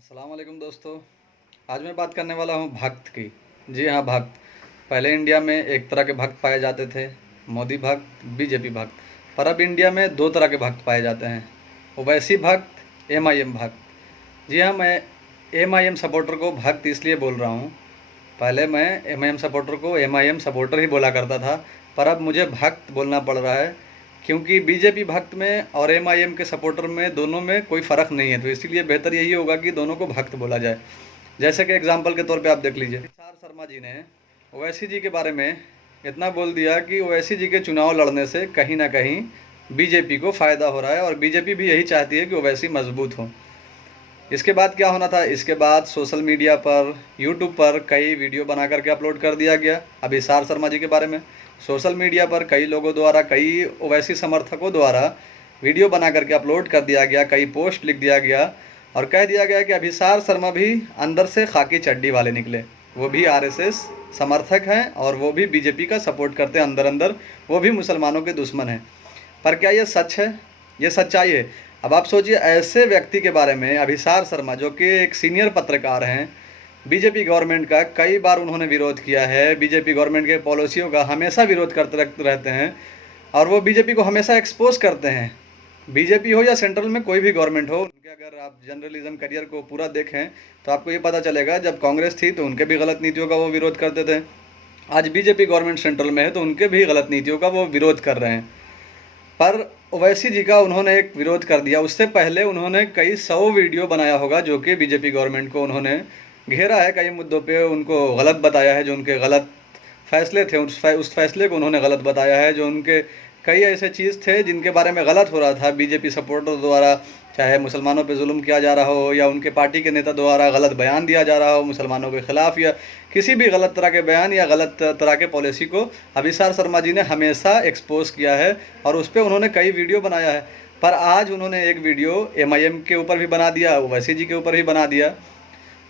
अस्सलाम वालेकुम दोस्तों। आज मैं बात करने वाला हूँ भक्त की। जी हाँ, भक्त। पहले इंडिया में एक तरह के भक्त पाए जाते थे, मोदी भक्त, बीजेपी भक्त। पर अब इंडिया में दो तरह के भक्त पाए जाते हैं, ओवैसी भक्त, एमआईएम भक्त। जी हाँ, मैं एमआईएम सपोर्टर को भक्त इसलिए बोल रहा हूँ। पहले मैं एमआईएम सपोर्टर को एमआईएम सपोर्टर ही बोला करता था, पर अब मुझे भक्त बोलना पड़ रहा है, क्योंकि बीजेपी भक्त में और एमआईएम के सपोर्टर में दोनों में कोई फ़र्क नहीं है। तो इसीलिए बेहतर यही होगा कि दोनों को भक्त बोला जाए। जैसे कि एग्जाम्पल के तौर पे आप देख लीजिए, तुषार शर्मा जी ने ओवैसी जी के बारे में इतना बोल दिया कि ओवैसी जी के चुनाव लड़ने से कहीं ना कहीं बीजेपी को फ़ायदा हो रहा है, और बीजेपी भी यही चाहती है कि ओवैसी मजबूत हो। इसके बाद क्या होना था, इसके बाद सोशल मीडिया पर, यूट्यूब पर कई वीडियो बना करके अपलोड कर दिया गया अभिसार शर्मा जी के बारे में। सोशल मीडिया पर कई लोगों द्वारा, कई ओवैसी समर्थकों द्वारा वीडियो बना करके अपलोड कर दिया गया, कई पोस्ट लिख दिया गया और कह दिया गया कि अभिसार शर्मा भी अंदर से खाकी चड्डी वाले निकले, वो भी आरएसएस समर्थक हैं और वो भी बीजेपी का सपोर्ट करते हैं अंदर अंदर, वो भी मुसलमानों के दुश्मन हैं। पर क्या ये सच है? ये सच्चाई है। अब आप सोचिए, ऐसे व्यक्ति के बारे में, अभिसार शर्मा जो कि एक सीनियर पत्रकार हैं, बीजेपी गवर्नमेंट का कई बार उन्होंने विरोध किया है, बीजेपी गवर्नमेंट के पॉलिसियों का हमेशा विरोध करते रहते हैं और वो बीजेपी को हमेशा एक्सपोज करते हैं। बीजेपी हो या सेंट्रल में कोई भी गवर्नमेंट हो, उनके अगर आप जर्नलिज्म करियर को पूरा देखें तो आपको ये पता चलेगा, जब कांग्रेस थी तो उनके भी गलत नीतियों का वो विरोध करते थे। आज बीजेपी गवर्नमेंट सेंट्रल में है तो उनके भी गलत नीतियों का वो विरोध कर रहे हैं। पर ओवैसी जी का उन्होंने एक विरोध कर दिया, उससे पहले उन्होंने कई 100 वीडियो बनाया होगा जो कि बीजेपी गवर्नमेंट को उन्होंने घेरा है, कई मुद्दों पे उनको गलत बताया है, जो उनके गलत फैसले थे उस फैसले को उन्होंने गलत बताया है, जो उनके कई ऐसे चीज़ थे जिनके बारे में गलत हो रहा था बीजेपी सपोर्टर द्वारा, चाहे मुसलमानों पे जुल्म किया जा रहा हो या उनके पार्टी के नेता द्वारा गलत बयान दिया जा रहा हो मुसलमानों के ख़िलाफ़, या किसी भी गलत तरह के बयान या गलत तरह के पॉलिसी को अभिसार शर्मा जी ने हमेशा एक्सपोज किया है और उस पर उन्होंने कई वीडियो बनाया है। पर आज उन्होंने एक वीडियो एमआईएम के ऊपर भी बना दिया, ओवैसी जी के ऊपर भी बना दिया।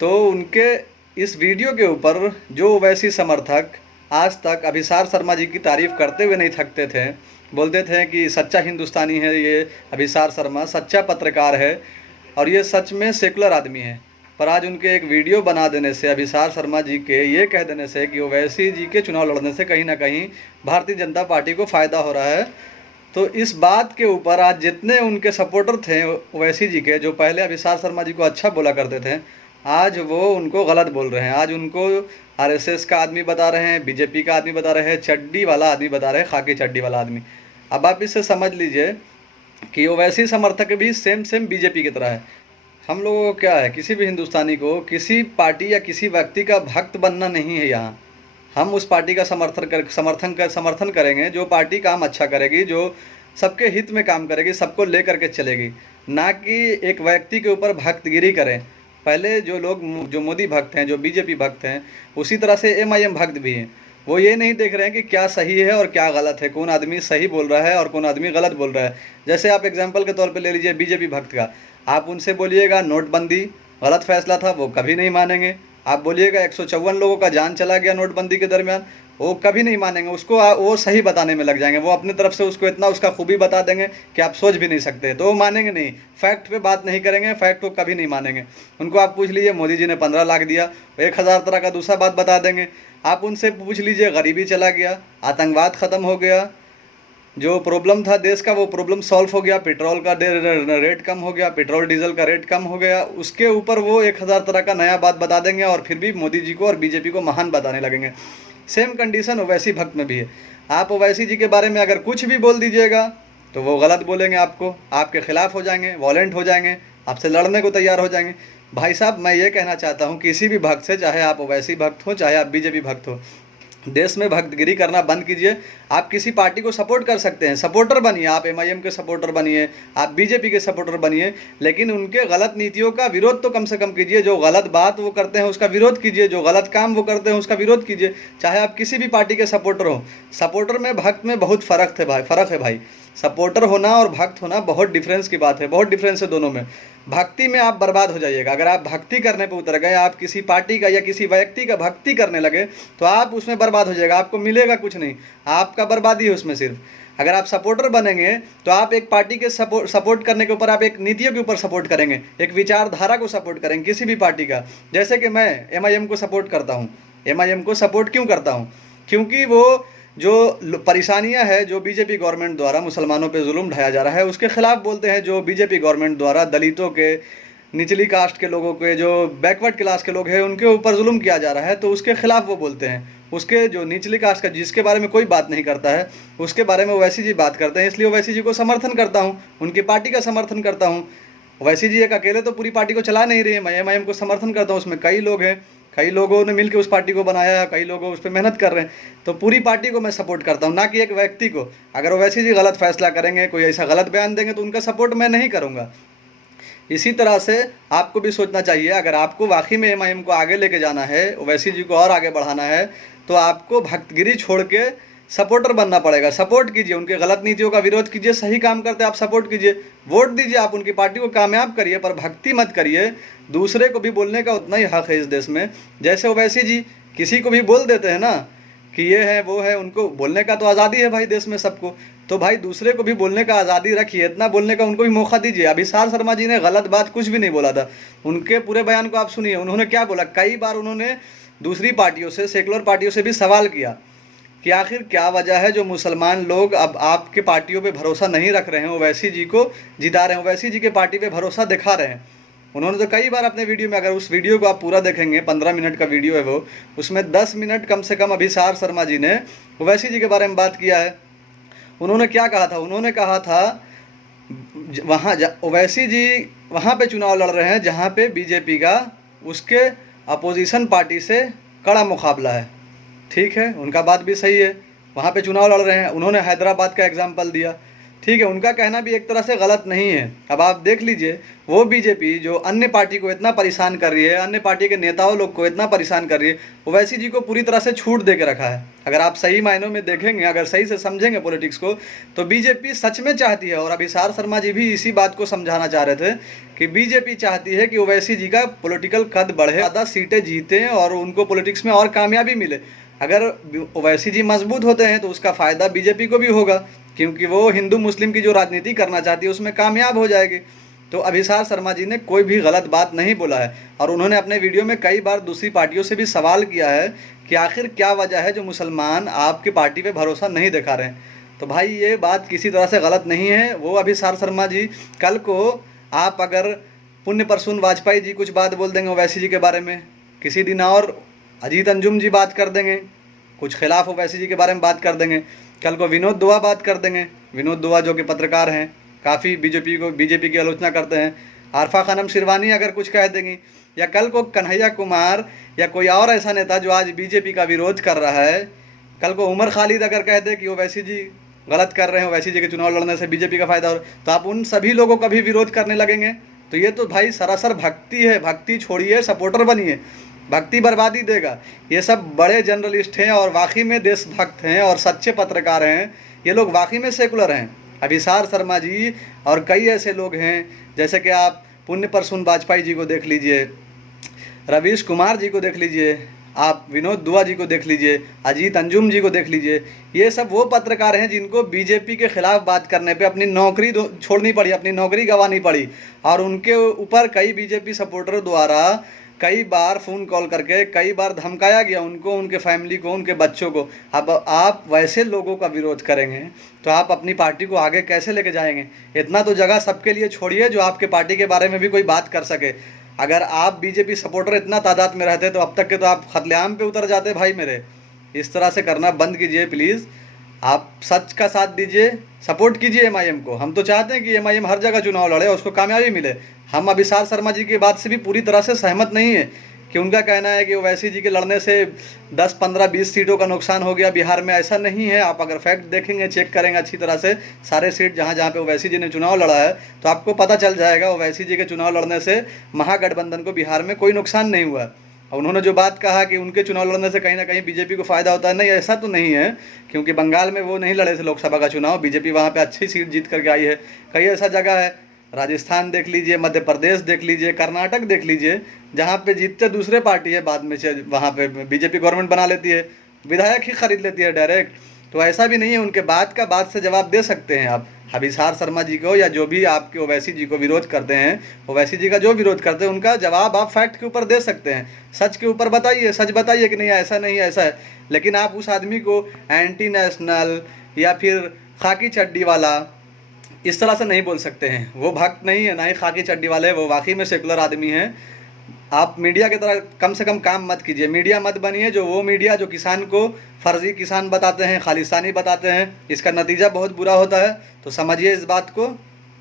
तो उनके इस वीडियो के ऊपर जो ओवैसी समर्थक आज तक अभिसार शर्मा जी की तारीफ़ करते हुए नहीं थकते थे, बोलते थे कि सच्चा हिंदुस्तानी है ये अभिसार शर्मा, सच्चा पत्रकार है और ये सच में सेकुलर आदमी है, पर आज उनके एक वीडियो बना देने से, अभिसार शर्मा जी के ये कह देने से कि ओवैसी जी के चुनाव लड़ने से कहीं ना कहीं भारतीय जनता पार्टी को फ़ायदा हो रहा है, तो इस बात के ऊपर आज जितने उनके सपोर्टर थे ओवैसी जी के, जो पहले अभिसार शर्मा जी को अच्छा बोला करते थे, आज वो उनको गलत बोल रहे हैं। आज उनको आरएसएस का आदमी बता रहे हैं, बीजेपी का आदमी बता रहे हैं, चड्डी वाला आदमी बता रहे हैं, खाकी चड्डी वाला आदमी। अब आप इससे समझ लीजिए कि ओवैसी समर्थक भी सेम बीजेपी की तरह है। हम लोगों को क्या है, किसी भी हिंदुस्तानी को किसी पार्टी या किसी व्यक्ति का भक्त बनना नहीं है। यहाँ हम उस पार्टी का समर्थन करेंगे जो पार्टी काम अच्छा करेगी, जो सबके हित में काम करेगी, सबको ले करके चलेगी, ना कि एक व्यक्ति के ऊपर भक्तगिरी करें। पहले जो लोग, जो मोदी भक्त हैं, जो बीजेपी भक्त हैं, उसी तरह से एमआईएम भक्त भी हैं। वो ये नहीं देख रहे हैं कि क्या सही है और क्या गलत है, कौन आदमी सही बोल रहा है और कौन आदमी गलत बोल रहा है। जैसे आप एग्जाम्पल के तौर पे ले लीजिए बीजेपी भक्त का, आप उनसे बोलिएगा नोटबंदी गलत फैसला था, वो कभी नहीं मानेंगे। आप बोलिएगा 154 लोगों का जान चला गया नोटबंदी के दरमियान, वो कभी नहीं मानेंगे। उसको वो सही बताने में लग जाएंगे, वो अपनी तरफ से उसको इतना उसका खूबी बता देंगे कि आप सोच भी नहीं सकते, तो वो मानेंगे नहीं, फैक्ट पे बात नहीं करेंगे, फैक्ट को कभी नहीं मानेंगे। उनको आप पूछ लीजिए मोदी जी ने 15 लाख दिया, 1000 तरह का दूसरा बात बता देंगे। आप उनसे पूछ लीजिए गरीबी चला गया, आतंकवाद ख़त्म हो गया, जो प्रॉब्लम था देश का वो प्रॉब्लम सॉल्व हो गया, पेट्रोल का रेट कम हो गया, पेट्रोल डीजल का रेट कम हो गया, उसके ऊपर वो 1000 तरह का नया बात बता देंगे और फिर भी मोदी जी को और बीजेपी को महान बताने लगेंगे। सेम कंडीशन ओवैसी भक्त में भी है। आप ओवैसी जी के बारे में अगर कुछ भी बोल दीजिएगा तो वो गलत बोलेंगे, आपको, आपके खिलाफ़ हो जाएंगे, वॉलेंट हो जाएंगे, आपसे लड़ने को तैयार हो जाएंगे। भाई साहब, मैं ये कहना चाहता हूँ किसी भी भक्त से, चाहे आप ओवैसी भक्त हो चाहे आप बीजेपी भक्त हो, देश में भक्तगिरी करना बंद कीजिए। आप किसी पार्टी को सपोर्ट कर सकते हैं, सपोर्टर बनिए, आप एमआईएम के सपोर्टर बनिए, आप बीजेपी के सपोर्टर बनिए, लेकिन उनके गलत नीतियों का विरोध तो कम से कम कीजिए। जो गलत बात वो करते हैं उसका विरोध कीजिए, जो गलत काम वो करते हैं उसका विरोध कीजिए, चाहे आप किसी भी पार्टी के सपोर्टर हो। सपोर्टर में भक्त में बहुत फ़र्क है भाई। सपोर्टर होना और भक्त होना बहुत डिफरेंस की बात है, बहुत डिफरेंस है दोनों में। भक्ति में आप बर्बाद हो जाइएगा। अगर आप भक्ति करने पे उतर गए, आप किसी पार्टी का या किसी व्यक्ति का भक्ति करने लगे, तो आप उसमें बर्बाद हो जाएगा, आपको मिलेगा कुछ नहीं, आपका बर्बादी है उसमें सिर्फ। अगर आप सपोर्टर बनेंगे तो आप एक पार्टी के सपोर्ट करने के ऊपर आप एक नीतियों के ऊपर सपोर्ट करेंगे, एक विचारधारा को सपोर्ट करेंगे किसी भी पार्टी का। जैसे कि मैं एमआईएम को सपोर्ट करता हूँ। एमआईएम को सपोर्ट क्यों करता हूँ? क्योंकि वो जो परेशानियां है जो बीजेपी गवर्नमेंट द्वारा मुसलमानों पे जुल्म ढाया जा रहा है उसके खिलाफ बोलते हैं। जो बीजेपी गवर्नमेंट द्वारा दलितों के, निचली कास्ट के लोगों के, जो बैकवर्ड क्लास के लोग हैं उनके ऊपर जुल्म किया जा रहा है तो उसके खिलाफ वो बोलते हैं। उसके जो निचली कास्ट का जिसके बारे में कोई बात नहीं करता है उसके बारे में ओवैसी जी बात करते हैं, इसलिए ओवैसी जी को समर्थन करता हूँ, उनकी पार्टी का समर्थन करता हूँ। ओवैसी जी एक अकेले तो पूरी पार्टी को चला नहीं रही है, मैं एमआईएम को समर्थन करता हूँ, उसमें कई लोग हैं, कई लोगों ने मिलकर उस पार्टी को बनाया है, कई लोग उस पर मेहनत कर रहे हैं, तो पूरी पार्टी को मैं सपोर्ट करता हूँ, ना कि एक व्यक्ति को। अगर ओवैसी जी गलत फैसला करेंगे, कोई ऐसा गलत बयान देंगे तो उनका सपोर्ट मैं नहीं करूँगा। इसी तरह से आपको भी सोचना चाहिए, अगर आपको वाकई में एमआईएम को आगे लेके जाना है, ओवैसी जी को और आगे बढ़ाना है, तो आपको भक्तगिरी छोड़ के सपोर्टर बनना पड़ेगा। सपोर्ट कीजिए, उनके गलत नीतियों का विरोध कीजिए, सही काम करते आप सपोर्ट कीजिए, वोट दीजिए, आप उनकी पार्टी को कामयाब करिए, पर भक्ति मत करिए। दूसरे को भी बोलने का उतना ही हक है इस देश में। जैसे ओवैसी जी किसी को भी बोल देते हैं ना कि ये है वो है, उनको बोलने का तो आज़ादी है भाई देश में सबको, तो भाई दूसरे को भी बोलने का आज़ादी रखिए, इतना बोलने का उनको भी मौका दीजिए। अभिसार शर्मा जी ने गलत बात कुछ भी नहीं बोला था, उनके पूरे बयान को आप सुनिए, उन्होंने क्या बोला। कई बार उन्होंने दूसरी पार्टियों से, सेकुलर पार्टियों से भी सवाल किया कि आखिर क्या वजह है जो मुसलमान लोग अब आपके पार्टियों पे भरोसा नहीं रख रहे हैं, ओवैसी जी को जिता रहे हैं, ओवैसी जी के पार्टी पे भरोसा दिखा रहे हैं। उन्होंने तो कई बार अपने वीडियो में, अगर उस वीडियो को आप पूरा देखेंगे, 15 मिनट का वीडियो है वो, उसमें 10 मिनट कम से कम अभिसार शर्मा जी ने ओवैसी जी के बारे में बात किया है। उन्होंने क्या कहा था? उन्होंने कहा था वहाँ ओवैसी जी वहाँ पे चुनाव लड़ रहे हैं जहाँ पे बीजेपी का उसके अपोजिशन पार्टी से कड़ा मुकाबला है। ठीक है, उनका बात भी सही है, वहाँ पे चुनाव लड़ रहे हैं। उन्होंने हैदराबाद का एग्जाम्पल दिया, ठीक है, उनका कहना भी एक तरह से गलत नहीं है। अब आप देख लीजिए, वो बीजेपी जो अन्य पार्टी को इतना परेशान कर रही है, अन्य पार्टी के नेताओं लोग को इतना परेशान कर रही है, ओवैसी जी को पूरी तरह से छूट दे के रखा है। अगर आप सही मायनों में देखेंगे, अगर सही से समझेंगे पॉलिटिक्स को, तो बीजेपी सच में चाहती है, और अभिसार शर्मा जी भी इसी बात को समझाना चाह रहे थे कि बीजेपी चाहती है कि ओवैसी जी का पॉलिटिकल कद बढ़े, ज़्यादा सीटें जीतें और उनको पॉलिटिक्स में और कामयाबी मिले। अगर ओवैसी जी मजबूत होते हैं तो उसका फ़ायदा बीजेपी को भी होगा, क्योंकि वो हिंदू मुस्लिम की जो राजनीति करना चाहती है उसमें कामयाब हो जाएगी। तो अभिसार शर्मा जी ने कोई भी गलत बात नहीं बोला है, और उन्होंने अपने वीडियो में कई बार दूसरी पार्टियों से भी सवाल किया है कि आखिर क्या वजह है जो मुसलमान आपकी पार्टी पे भरोसा नहीं दिखा रहे हैं। तो भाई ये बात किसी तरह से गलत नहीं है। वो अभिसार शर्मा जी, कल को आप अगर पुण्य प्रसून वाजपेयी जी कुछ बात बोल देंगे ओवैसी जी के बारे में, किसी दिन और अजीत अंजुम जी बात कर देंगे, कुछ खिलाफ ओवैसी जी के बारे में बात कर देंगे, कल को विनोद दुआ बात कर देंगे। विनोद दुआ जो कि पत्रकार हैं, काफ़ी बीजेपी की आलोचना करते हैं। आरफा खानम शिरवानी अगर कुछ कह देंगी, या कल को कन्हैया कुमार या कोई और ऐसा नेता जो आज बीजेपी का विरोध कर रहा है, कल को उमर खालिद अगर कह दे कि ओवैसी जी गलत कर रहे हैं, ओवैसी जी के चुनाव लड़ने से बीजेपी का फायदा हो, तो आप उन सभी लोगों का भी विरोध करने लगेंगे। तो ये तो भाई सरासर भक्ति है। भक्ति छोड़िए, सपोर्टर बनिए, भक्ति बर्बादी देगा। ये सब बड़े जर्नलिस्ट हैं और वाकई में देशभक्त हैं और सच्चे पत्रकार हैं, ये लोग वाकई में सेकुलर हैं। अभिसार शर्मा जी और कई ऐसे लोग हैं, जैसे कि आप पुण्य प्रसून वाजपेयी जी को देख लीजिए, रवीश कुमार जी को देख लीजिए, आप विनोद दुआ जी को देख लीजिए, अजीत अंजुम जी को देख लीजिए। ये सब वो पत्रकार हैं जिनको बीजेपी के खिलाफ बात करने पे अपनी नौकरी छोड़नी पड़ी, अपनी नौकरी गंवानी पड़ी, और उनके ऊपर कई बीजेपी सपोर्टर द्वारा कई बार फ़ोन कॉल करके कई बार धमकाया गया उनको, उनके फैमिली को, उनके बच्चों को। अब आप वैसे लोगों का विरोध करेंगे तो आप अपनी पार्टी को आगे कैसे लेके जाएंगे? इतना तो जगह सबके लिए छोड़िए जो आपके पार्टी के बारे में भी कोई बात कर सके। अगर आप बीजेपी सपोर्टर इतना तादाद में रहते तो अब तक के तो आप खतलेआम पे उतर जाते भाई मेरे। इस तरह से करना बंद कीजिए प्लीज़, आप सच का साथ दीजिए, सपोर्ट कीजिए एमआईएम को। हम तो चाहते हैं कि एमआईएम हर जगह चुनाव लड़े और उसको कामयाबी मिले। हम अभिसार शर्मा जी की बात से भी पूरी तरह से सहमत नहीं है कि उनका कहना है कि ओवैसी जी के लड़ने से 10, 15, 20 सीटों का नुकसान हो गया बिहार में। ऐसा नहीं है। आप अगर फैक्ट देखेंगे, चेक करेंगे अच्छी तरह से सारे सीट जहाँ जहाँ पे ओवैसी जी ने चुनाव लड़ा है, तो आपको पता चल जाएगा ओवैसी जी के चुनाव लड़ने से महागठबंधन को बिहार में कोई नुकसान नहीं हुआ। उन्होंने जो बात कहा कि उनके चुनाव लड़ने से कहीं ना कहीं बीजेपी को फ़ायदा होता है, नहीं, ऐसा तो नहीं है, क्योंकि बंगाल में वो नहीं लड़े थे लोकसभा का चुनाव, बीजेपी वहाँ पे अच्छी सीट जीत करके आई है। कई ऐसा जगह है, राजस्थान देख लीजिए, मध्य प्रदेश देख लीजिए, कर्नाटक देख लीजिए, जहाँ पे जीतते दूसरे पार्टी है, बाद में से वहाँ पे बीजेपी गवर्नमेंट बना लेती है, विधायक ही खरीद लेती है डायरेक्ट। तो ऐसा भी नहीं है, उनके बात का बात से जवाब दे सकते हैं आप। अभिसार शर्मा जी को या जो भी आपके ओवैसी जी को विरोध करते हैं, ओवैसी जी का जो विरोध करते हैं, उनका जवाब आप फैक्ट के ऊपर दे सकते हैं, सच के ऊपर बताइए, सच बताइए कि नहीं ऐसा नहीं ऐसा है। लेकिन आप उस आदमी को एंटी नेशनल या फिर खाकी चड्डी वाला इस तरह से नहीं बोल सकते हैं। वो भक्त नहीं है, ना ही खाकी चड्डी वाले, वो वाकई में सेकुलर आदमी हैं। आप मीडिया की तरह कम से कम काम मत कीजिए, मीडिया मत बनिए जो वो मीडिया जो किसान को फर्जी किसान बताते हैं, खालिस्तानी बताते हैं। इसका नतीजा बहुत बुरा होता है, तो समझिए इस बात को।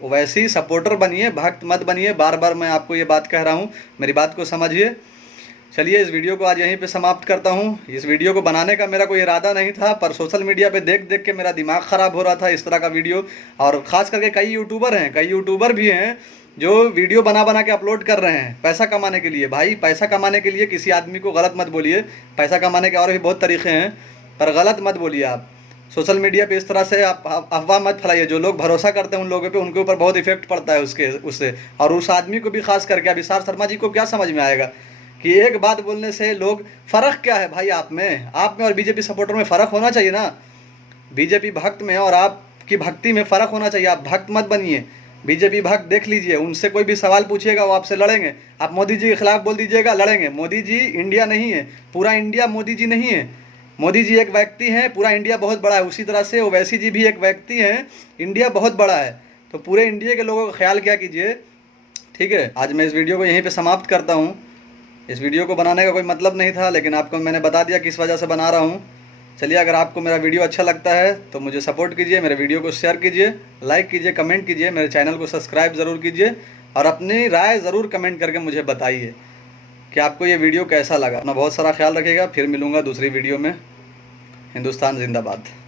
वैसे ही सपोर्टर बनिए, भक्त मत बनिए। बार बार मैं आपको ये बात कह रहा हूँ, मेरी बात को समझिए। चलिए इस वीडियो को आज यहीं पे समाप्त करता हूँ। इस वीडियो को बनाने का मेरा कोई इरादा नहीं था, पर सोशल मीडिया पे देख देख के मेरा दिमाग ख़राब हो रहा था इस तरह का वीडियो। और ख़ास करके कई यूट्यूबर भी हैं जो वीडियो बना बना के अपलोड कर रहे हैं पैसा कमाने के लिए। भाई पैसा कमाने के लिए किसी आदमी को गलत मत बोलिए, पैसा कमाने के और भी बहुत तरीक़े हैं, पर गलत मत बोलिए आप। सोशल मीडिया पे इस तरह से आप अफवाह मत फैलाइए। जो लोग भरोसा करते हैं उन लोगों पे, उनके ऊपर बहुत इफेक्ट पड़ता है उससे। और उस आदमी को भी खास करके अभिसार शर्मा जी को क्या समझ में आएगा कि एक बात बोलने से लोग, फ़र्क क्या है भाई आप में और बीजेपी सपोर्टर में फ़र्क होना चाहिए ना। बीजेपी भक्त में और आपकी भक्ति में फ़र्क होना चाहिए। आप भक्त मत बनिए, बीजेपी भक्त देख लीजिए, उनसे कोई भी सवाल पूछिएगा वो आपसे लड़ेंगे। आप मोदी जी के खिलाफ बोल दीजिएगा, लड़ेंगे। मोदी जी इंडिया नहीं है, पूरा इंडिया मोदी जी नहीं है। मोदी जी एक व्यक्ति हैं, पूरा इंडिया बहुत बड़ा है। उसी तरह से ओवैसी जी भी एक व्यक्ति हैं, इंडिया बहुत बड़ा है। तो पूरे इंडिया के लोगों का ख्याल क्या कीजिए, ठीक है। आज मैं इस वीडियो को यहीं पे समाप्त करता हूँ। इस वीडियो को बनाने का कोई मतलब नहीं था, लेकिन आपको मैंने बता दिया किस वजह से बना रहा हूँ। चलिए अगर आपको मेरा वीडियो अच्छा लगता है तो मुझे सपोर्ट कीजिए, मेरे वीडियो को शेयर कीजिए, लाइक कीजिए, कमेंट कीजिए, मेरे चैनल को सब्सक्राइब ज़रूर कीजिए और अपनी राय ज़रूर कमेंट करके मुझे बताइए कि आपको ये वीडियो कैसा लगा। अपना बहुत सारा ख्याल रखिएगा, फिर मिलूँगा दूसरी वीडियो में। हिंदुस्तान जिंदाबाद।